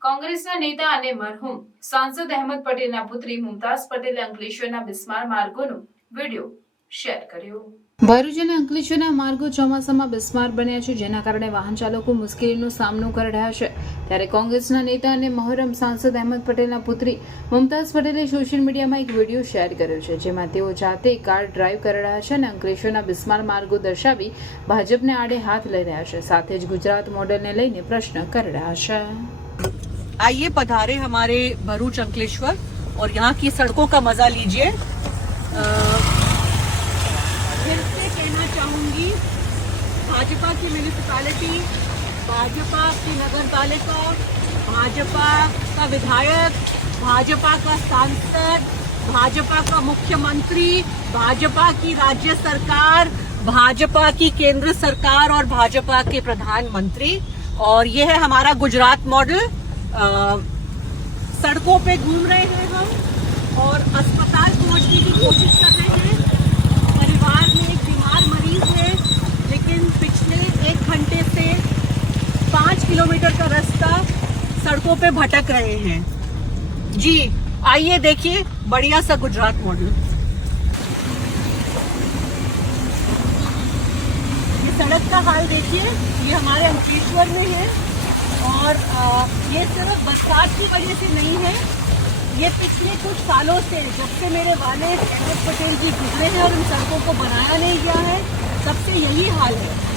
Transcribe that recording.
કોંગ્રેસના નેતા અને મરહુમ સાંસદ અહેમદ પટેલના પુત્રી મુમતાઝ પટેલે અંકલેશ્વરના બિસ્માર માર્ગોનો વીડિયો શેર કર્યો. ભરૂચ અને અંકલેશ્વરના માર્ગો ચોમાસામાં બિસ્માર બન્યા છે જેના કારણે વાહન ચાલકો મુશ્કેલીનો સામનો કરી રહ્યા છે ત્યારે કોંગ્રેસના નેતા અને મહોરમ સાંસદ અહેમદ પટેલના પુત્રી મુમતાઝ પટેલે સોશિયલ મીડિયામાં એક વિડીયો શેર કર્યો છે જેમાં તેઓ જાતે કાર ડ્રાઈવ કરી રહ્યા છે અને અંકલેશ્વરના બિસ્માર માર્ગો દર્શાવી ભાજપને આડે હાથ લઈ રહ્યા છે સાથે જ ગુજરાત મોડેલને લઈને પ્રશ્ન કરી રહ્યા છે आइए पधारे हमारे भरूच अंकलेश्वर और यहाँ की सड़कों का मजा लीजिए अ, फिर से कहना चाहूँगी भाजपा की म्यूनिसिपैलिटी भाजपा की नगर पालिका भाजपा का विधायक, भाजपा का सांसद, भाजपा का मुख्यमंत्री, भाजपा की राज्य सरकार, भाजपा की केंद्र सरकार और भाजपा के प्रधानमंत्री। और ये है हमारा गुजरात मॉडल सड़कों पे घूम रहे हैं हम और अस्पताल पहुँचने की कोशिश कर रहे हैं परिवार में एक बीमार मरीज़ है लेकिन पिछले एक घंटे से पाँच किलोमीटर का रास्ता सड़कों पे भटक रहे हैं। जी, आइए देखिए, बढ़िया सा गुजरात मॉडल ये सड़क का हाल देखिए, ये हमारे अंकलेश्वर में है और ये सिर्फ़ बरसात की वजह से नहीं है। ये पिछले कुछ सालों से, जब से मेरे वाले अहमद पटेल जी गुजरे हैं और इन सड़कों को बनाया नहीं गया है, तब से यही हाल है।